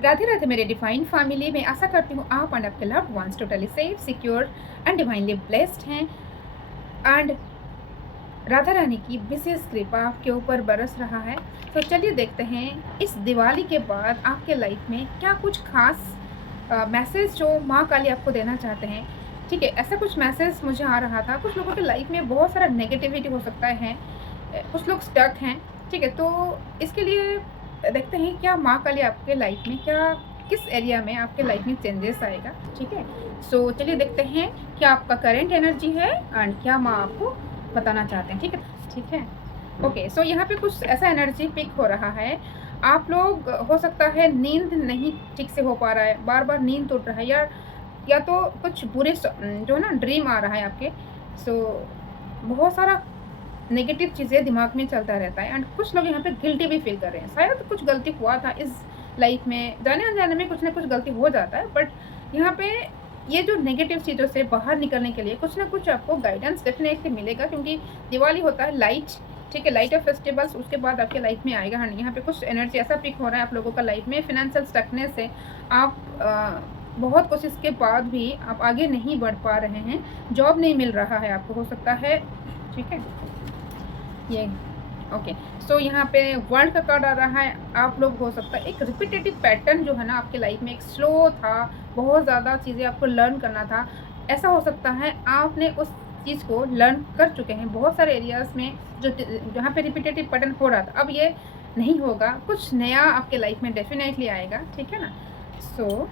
राधे राधे मेरे divine family में, आशा करती हूँ आप एंड आपके loved ones totally safe, secure and divinely blessed हैं एंड राधा रानी की विशेष कृपा आपके ऊपर बरस रहा है। तो चलिए देखते हैं इस दिवाली के बाद आपके लाइफ में क्या कुछ खास मैसेज जो माँ काली आपको देना चाहते हैं। ठीक है, ऐसा कुछ मैसेज मुझे आ रहा था। कुछ लोगों के लाइफ में बहुत सारा नेगेटिविटी हो सकता है, कुछ लोग स्टक हैं। ठीक है, तो इसके लिए देखते हैं क्या माँ काली आपके लाइफ में क्या किस एरिया में आपके लाइफ में चेंजेस आएगा। ठीक है, सो चलिए देखते हैं क्या आपका करेंट एनर्जी है एंड क्या माँ आपको बताना चाहते हैं। ठीक है, ठीक है, ओके। सो यहाँ पे कुछ ऐसा एनर्जी पिक हो रहा है। आप लोग हो सकता है नींद नहीं ठीक से हो पा रहा है, बार बार नींद टूट रहा है, या तो कुछ बुरे जो है ना ड्रीम आ रहा है आपके। सो बहुत सारा नेगेटिव चीज़ें दिमाग में चलता रहता है एंड कुछ लोग यहाँ पे गिल्टी भी फील कर रहे हैं। शायद कुछ गलती हुआ था इस लाइफ में, जाने अनजाने में कुछ ना कुछ गलती हो जाता है, बट यहाँ पे ये जो नेगेटिव चीज़ों से बाहर निकलने के लिए कुछ ना कुछ आपको गाइडेंस डेफिनेटली मिलेगा, क्योंकि दिवाली होता है लाइट। ठीक है, लाइट ऑफ फेस्टिवल्स उसके बाद आपके लाइफ में आएगा। हाँ, यहाँ पे कुछ एनर्जी ऐसा पिक हो रहा है आप लोगों का लाइफ में। फिनेंशियल स्टकनेस है, आप बहुत कोशिश के बाद भी आप आगे नहीं बढ़ पा रहे हैं, जॉब नहीं मिल रहा है आपको, हो सकता है। ठीक है, ये ओके। सो यहाँ पे वर्ल्ड का कार्ड आ रहा है। आप लोग हो सकता है एक रिपीटेटिव पैटर्न जो है ना आपके लाइफ में एक स्लो था, बहुत ज़्यादा चीज़ें आपको लर्न करना था। ऐसा हो सकता है आपने उस चीज़ को लर्न कर चुके हैं बहुत सारे एरियाज़ में, जो जहाँ पे रिपीटेटिव पैटर्न हो रहा था, अब ये नहीं होगा, कुछ नया आपके लाइफ में डेफिनेटली आएगा। ठीक है ना। सो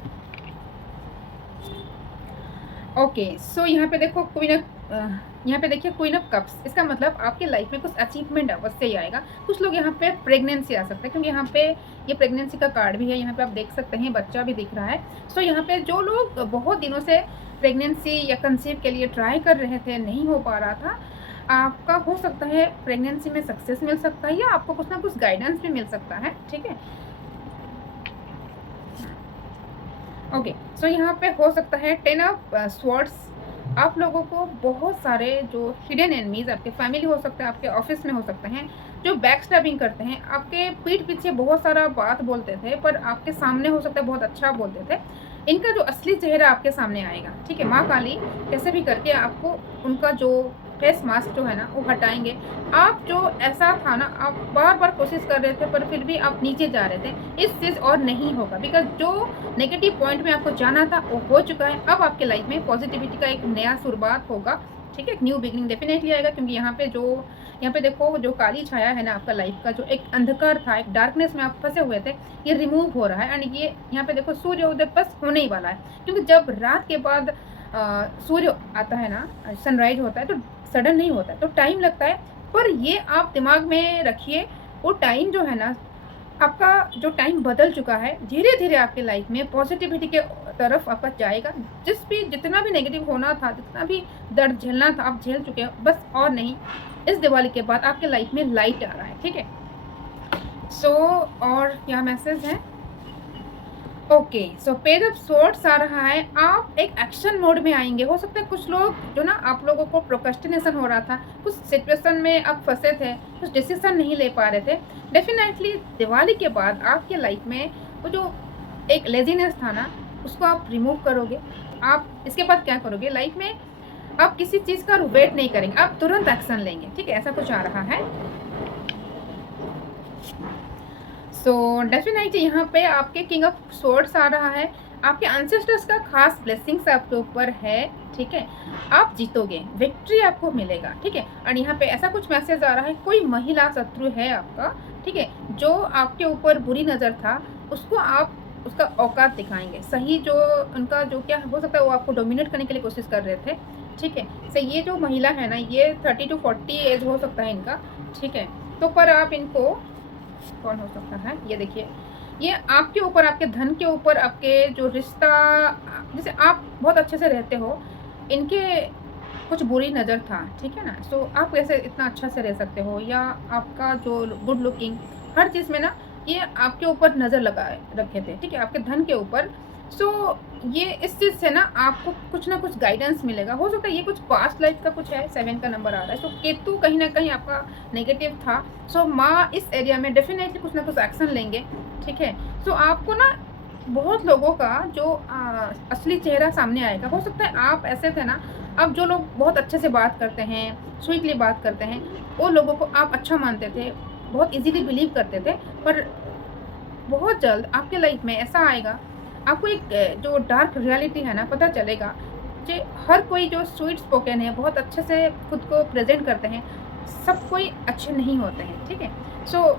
ओके, सो यहाँ पे देखो यहाँ पे देखिए क्वीन ऑफ कप्स, इसका मतलब आपके लाइफ में कुछ अचीवमेंट अवश्य ही आएगा। कुछ लोग यहाँ पे प्रेगनेंसी आ सकता है, क्योंकि यहाँ पे ये प्रेगनेंसी का कार्ड भी है। यहाँ पे आप देख सकते हैं बच्चा भी दिख रहा है। सो यहाँ पे जो लोग बहुत दिनों से प्रेगनेंसी या कंसीव के लिए ट्राई कर रहे थे, नहीं हो पा रहा था, आपका हो सकता है प्रेगनेंसी में सक्सेस मिल सकता है, या आपको कुछ ना कुछ गाइडेंस भी मिल सकता है। ठीक है, ओके। सो यहाँ पे हो सकता है 10 ऑफ स्वॉर्ड्स। आप लोगों को बहुत सारे जो हिडन एनिमीज, आपके फैमिली हो सकते हैं, आपके ऑफिस में हो सकते हैं, जो बैक स्टैबिंग करते हैं, आपके पीठ पीछे बहुत सारा बात बोलते थे पर आपके सामने हो सकता है बहुत अच्छा बोलते थे, इनका जो असली चेहरा आपके सामने आएगा। ठीक है, माँ काली कैसे भी करके आपको उनका जो फेस मास्क जो है ना वो हटाएंगे। आप जो ऐसा था ना, आप बार बार कोशिश कर रहे थे पर फिर भी आप नीचे जा रहे थे, इस चीज़ और नहीं होगा, बिकॉज जो नेगेटिव पॉइंट में आपको जाना था वो हो चुका है। अब आपके लाइफ में पॉजिटिविटी का एक नया शुरुआत होगा। ठीक है, एक न्यू बिगिनिंग डेफिनेटली आएगा, क्योंकि यहाँ पे देखो जो काली छाया है ना आपका लाइफ का, जो एक अंधकार था, एक डार्कनेस में आप फंसे हुए थे, ये रिमूव हो रहा है। एंड ये यहाँ पे देखो सूर्योदय बस होने ही वाला है, क्योंकि जब रात के बाद सूर्य आता है ना, सनराइज होता है, तो सडन नहीं होता है, तो टाइम लगता है। पर ये आप दिमाग में रखिए, वो टाइम जो है ना, आपका जो टाइम बदल चुका है, धीरे धीरे आपके लाइफ में पॉजिटिविटी के तरफ आपका जाएगा। जितना भी नेगेटिव होना था, जितना भी दर्द झेलना था, आप झेल चुके हो, बस और नहीं। इस दिवाली के बाद आपके लाइफ में लाइट आ रहा है। ठीक है, सो और क्या मैसेज है। Okay, so page of swords आ रहा है। आप एक एक्शन मोड में आएंगे। हो सकता है कुछ लोग जो ना, आप लोगों को प्रोक्रेस्टिनेशन हो रहा था, कुछ सिचुएशन में आप फंसे थे, कुछ डिसीजन नहीं ले पा रहे थे, डेफिनेटली दिवाली के बाद आपके लाइफ में वो जो एक लेजीनेस था ना, उसको आप रिमूव करोगे। आप इसके बाद क्या करोगे लाइफ में, आप किसी चीज़ का वेट नहीं करेंगे, आप तुरंत एक्शन लेंगे। ठीक है, ऐसा कुछ आ रहा है। सो डेफिनेटली यहाँ पे आपके किंग ऑफ सोर्ड्स आ रहा है। आपके एंसेस्टर्स का खास ब्लेसिंग्स आपके ऊपर है। ठीक है, आप जीतोगे, विक्ट्री आपको मिलेगा। ठीक है, और यहाँ पे ऐसा कुछ मैसेज आ रहा है, कोई महिला शत्रु है आपका। ठीक है, जो आपके ऊपर बुरी नज़र था, उसको आप उसका औकात दिखाएंगे। सही जो उनका जो क्या हो सकता है, वो आपको डोमिनेट करने के लिए कोशिश कर रहे थे। ठीक है, सो ये जो महिला है ना, ये 30 to 40 एज हो सकता है इनका। ठीक है, तो पर आप इनको, कौन हो सकता है, ये देखिए, ये आपके ऊपर, आपके धन के ऊपर, आपके जो रिश्ता, जैसे आप बहुत अच्छे से रहते हो, इनके कुछ बुरी नज़र था। ठीक है ना। सो आप कैसे इतना अच्छा से रह सकते हो, या आपका जो गुड लुकिंग, हर चीज़ में ना ये आपके ऊपर नज़र लगाए रखे थे। ठीक है, आपके धन के ऊपर। सो ये इस चीज़ से ना आपको कुछ ना कुछ गाइडेंस मिलेगा। हो सकता है ये कुछ पास्ट लाइफ का कुछ है, 7 का नंबर आ रहा है। सो केतु कहीं ना कहीं आपका नेगेटिव था। सो माँ इस एरिया में डेफिनेटली कुछ ना कुछ एक्शन लेंगे। ठीक है, सो आपको ना बहुत लोगों का जो असली चेहरा सामने आएगा। हो सकता है आप ऐसे थे ना, अब जो लोग बहुत अच्छे से बात करते हैं, स्वीटली बात करते हैं, वो लोगों को आप अच्छा मानते थे, बहुत ईज़िली बिलीव करते थे, पर बहुत जल्द आपके लाइफ में ऐसा आएगा, आपको एक जो डार्क रियलिटी है ना, पता चलेगा कि हर कोई जो स्वीट स्पोकन है, बहुत अच्छे से खुद को प्रेज़ेंट करते हैं, सब कोई अच्छे नहीं होते हैं, ठीक है? सो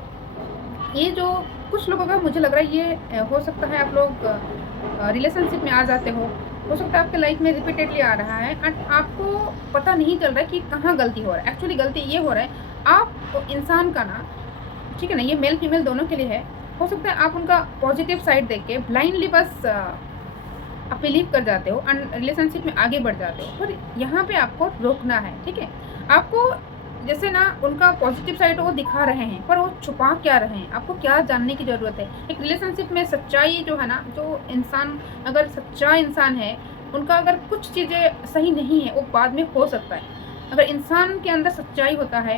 ये जो कुछ लोगों का मुझे लग रहा है ये हो सकता है आप लोग रिलेशनशिप में आ जाते हो सकता है आपके लाइफ में रिपीटेडली आ रहा है एंड आपको पता नहीं चल रहा है कि कहाँ गलती हो रहा है। एक्चुअली गलती ये हो रहा है, आप इंसान का ना, ठीक है ना, ये मेल फीमेल दोनों के लिए है। हो सकता है आप उनका पॉजिटिव साइड देख के ब्लाइंडली बस आप बिलीव कर जाते हो एंड रिलेशनशिप में आगे बढ़ जाते हो, पर यहाँ पे आपको रोकना है, ठीक है? आपको जैसे ना उनका पॉजिटिव साइड वो दिखा रहे हैं, पर वो छुपा क्या रहे हैं, आपको क्या जानने की ज़रूरत है? एक रिलेशनशिप में सच्चाई जो है ना, जो इंसान अगर सच्चा इंसान है, उनका अगर कुछ चीज़ें सही नहीं है, वो बाद में हो सकता है। अगर इंसान के अंदर सच्चाई होता है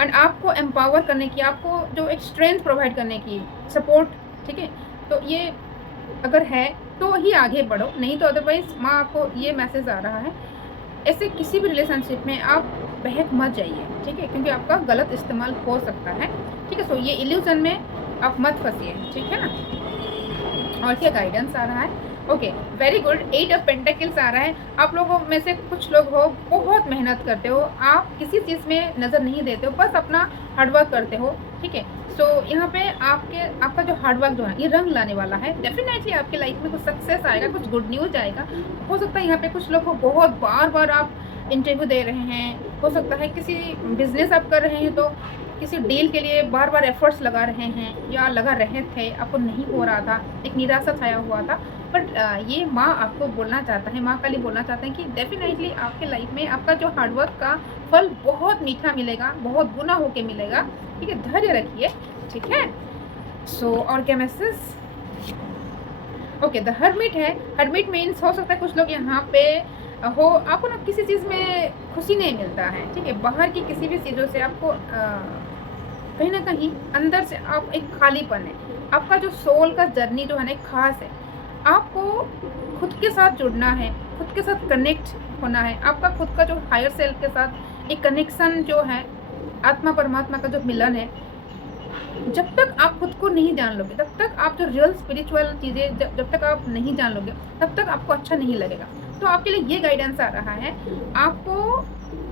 एंड आपको एम्पावर करने की, आपको जो एक स्ट्रेंथ प्रोवाइड करने की, सपोर्ट, ठीक है? तो ये अगर है तो ही आगे बढ़ो, नहीं तो अदरवाइज़ माँ आपको ये मैसेज आ रहा है, ऐसे किसी भी रिलेशनशिप में आप बहक मत जाइए, ठीक है? क्योंकि आपका गलत इस्तेमाल हो सकता है, ठीक है? सो ये इल्यूज़न में आप मत फँसिए, ठीक है ना? और क्या गाइडेंस आ रहा है? Okay, very good. 8 of pentacles आ रहा है। आप लोगों में से कुछ लोग हो, बहुत मेहनत करते हो, आप किसी चीज़ में नज़र नहीं देते हो, बस अपना हार्ड वर्क करते हो, ठीक है? सो यहाँ पे आपका जो हार्ड वर्क जो है, ये रंग लाने वाला है। डेफ़िनेटली आपकी लाइफ़ में कुछ सक्सेस आएगा, कुछ गुड न्यूज़ आएगा। हो सकता है यहाँ पे कुछ लोग को बहुत बार-बार आप इंटरव्यू दे रहे हैं, हो सकता है किसी बिज़नेस आप कर रहे हैं, तो किसी डील के लिए बार-बार एफ़र्ट्स लगा रहे हैं या लगा रहे थे, आपको नहीं हो रहा था, एक निराशा छाया हुआ था। बट ये माँ आपको बोलना चाहता है, माँ काली बोलना चाहते हैं कि डेफ़िनेटली आपके लाइफ़ में आपका जो हार्ड वर्क का फल बहुत मीठा मिलेगा, बहुत गुना होके मिलेगा, ठीक है? धैर्य रखिए, ठीक है? सो और क्या मैसेज? ओके, द हर्मिट है। हर्मिट मीन्स हो सकता है कुछ लोग यहाँ पे हो, आपको ना किसी चीज़ में खुशी नहीं मिलता है, ठीक है? बाहर की किसी भी चीज़ों से आपको कहीं न कहीं अंदर से आप एक खालीपन है। आपका जो सोल का जर्नी जो है ना, एक ख़ास है। आपको खुद के साथ जुड़ना है, खुद के साथ कनेक्ट होना है, आपका खुद का जो हायर सेल्फ के साथ एक कनेक्शन जो है, आत्मा परमात्मा का जो मिलन है, जब तक आप खुद को नहीं जान लोगे, तब तक आप जो रियल स्पिरिचुअल चीज़ें जब तक आप नहीं जान लोगे, तब तक आपको अच्छा नहीं लगेगा। तो आपके लिए ये गाइडेंस आ रहा है, आपको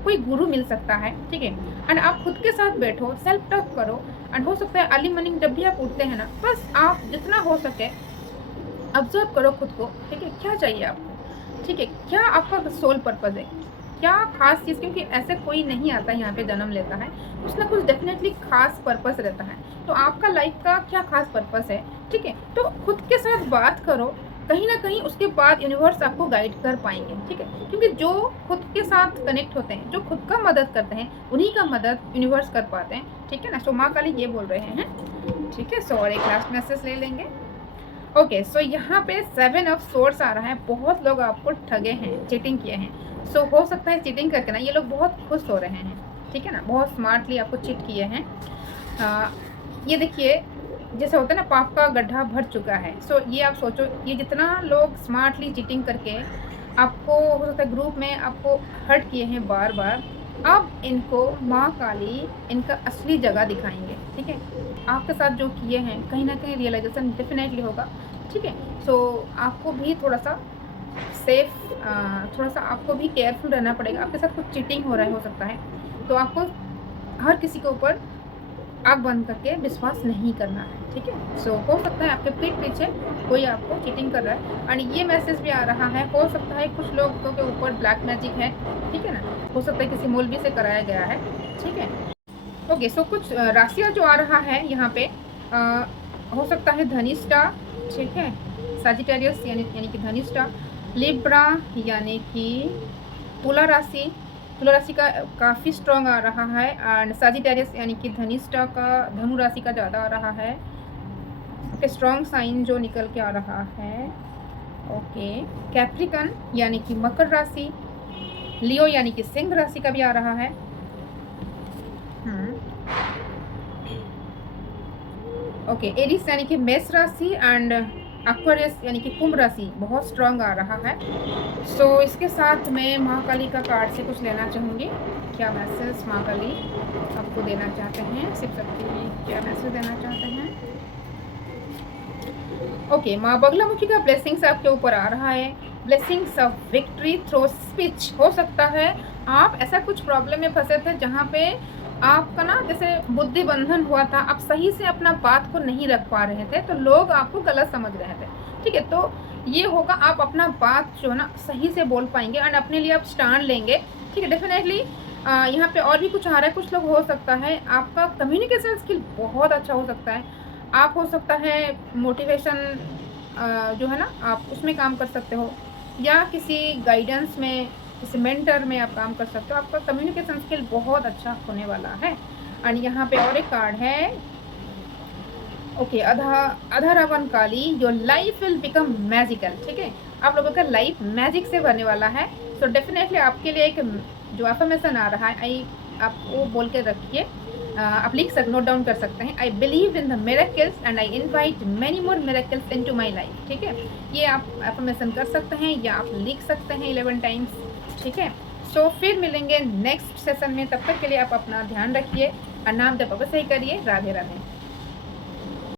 कोई गुरु मिल सकता है, ठीक है? एंड आप खुद के साथ बैठो, सेल्फ टॉक करो एंड हो सकता है अर्ली मॉर्निंग जब भी आप उठते हैं ना, बस आप जितना हो सके ऑब्ज़र्व करो खुद को, ठीक है? क्या चाहिए आपको, ठीक है? क्या आपका सोल पर्पज़ है? क्या ख़ास चीज़, क्योंकि ऐसे कोई नहीं आता यहाँ पे जन्म लेता है, कुछ ना कुछ डेफ़िनेटली ख़ास पर्पज़ रहता है। तो आपका लाइफ़ का क्या ख़ास पर्पज़ है, ठीक है? तो खुद के साथ बात करो, कहीं न कहीं उसके बाद यूनिवर्स आपको गाइड कर पाएँगे, ठीक है? क्योंकि जो खुद के साथ कनेक्ट होते हैं, जो खुद का मदद करते हैं, उन्हीं का मदद यूनिवर्स कर पाते हैं, ठीक है ना? सो माँ काली ये बोल रहे हैं, ठीक है? सो और एक लास्ट मैसेज ले लेंगे। ओके, सो यहाँ पे 7 ऑफ सोर्ड्स आ रहा है। बहुत लोग आपको ठगे हैं, चीटिंग किए हैं। सो हो सकता है चीटिंग करके ना ये लोग बहुत खुश हो रहे हैं, ठीक है ना? बहुत स्मार्टली आपको चीट किए हैं। ये देखिए, जैसे होता है ना, पाप का गड्ढा भर चुका है। सो ये आप सोचो, ये जितना लोग स्मार्टली चीटिंग करके आपको हो सकता है ग्रुप में आपको हर्ट किए हैं बार-बार, अब इनको माँ काली इनका असली जगह दिखाएँगे, ठीक है? आपके साथ जो किए हैं, कहीं न कहीं रियलाइज़ेशन डेफ़िनेटली होगा, ठीक है? सो आपको भी थोड़ा-सा सेफ़ थोड़ा-सा आपको भी केयरफुल रहना पड़ेगा। आपके साथ कुछ चीटिंग हो रहा है, हो सकता है, तो आपको हर किसी के ऊपर आँख बंद करके विश्वास नहीं करना है, ठीक है? सो हो सकता है आपके पीठ पीछे कोई आपको चीटिंग कर रहा है एंड ये मैसेज भी आ रहा है, हो सकता है कुछ लोगों के ऊपर ब्लैक मैजिक है, ठीक है ना? हो सकता है किसी मौलवी से कराया गया है, ठीक है? ओके, सो कुछ राशियाँ जो आ रहा है यहाँ पे हो सकता है धनिष्ठा, ठीक है? सजिटेरियस यानी कि धनिष्ठा, लिब्रा यानी कि तुला राशि, तुला राशि का काफ़ी स्ट्रॉन्ग आ रहा है एंड सजिटेरियस यानी कि धनिष्ठा का, धनु राशि का ज़्यादा आ रहा है। ओके, स्ट्रॉन्ग साइन जो निकल के आ रहा है। ओके, कैप्रिकन यानी कि मकर राशि, लियो यानी कि सिंह राशि का भी आ रहा है। ओके, एरिस यानी कि मेष राशि एंड एक्वेरियस यानी कि कुंभ राशि बहुत स्ट्रांग आ रहा है। सो इसके साथ मैं महाकाली का कार्ड से कुछ लेना चाहूँगी। क्या मैसेज महाकाली आपको देना चाहते हैं, शिव शक्ति क्या मैसेज देना चाहते हैं? ओके, माँ बगलामुखी का ब्लेसिंग्स आपके ऊपर आ रहा है। Blessings of victory through speech. हो सकता है आप ऐसा कुछ प्रॉब्लम में फंसे थे जहाँ पे आपका ना जैसे बुद्धि बंधन हुआ था, आप सही से अपना बात को नहीं रख पा रहे थे, तो लोग आपको गलत समझ रहे थे। ठीक है, तो ये होगा, आप अपना बात जो है ना सही से बोल पाएंगे एंड अपने लिए आप स्टैंड लेंगे। ठीक है, डेफिनेटली यहाँ पे और भी कुछ आ रहा है। कुछ लोग हो सकता है आपका कम्युनिकेशन स्किल बहुत अच्छा हो सकता है। आप हो सकता है मोटिवेशन जो है ना आप उसमें काम कर सकते हो, या किसी गाइडेंस में, किसी मेंटर में आप काम कर सकते हो। आपका कम्युनिकेशन स्किल बहुत अच्छा होने वाला है। एंड यहाँ पे और एक कार्ड है, ओके, अधरावन काली, your life will become magical. ठीक है, आप लोगों का लाइफ मैजिक से भरने वाला है। सो डेफिनेटली आपके लिए एक जो अफर्मेशन आ रहा है, आप वो बोल के रखिए। आप लिख सकते, नोट डाउन कर सकते हैं। I believe in the miracles and I invite many more miracles into my life. ठीक है, ये आप अफर्मेशन कर सकते हैं या आप लिख सकते हैं 11 टाइम्स। ठीक है, सो फिर मिलेंगे नेक्स्ट सेशन में। तब तक के लिए आप अपना ध्यान रखिए और नाम जप अवश्य ही करिए। राधे राधे।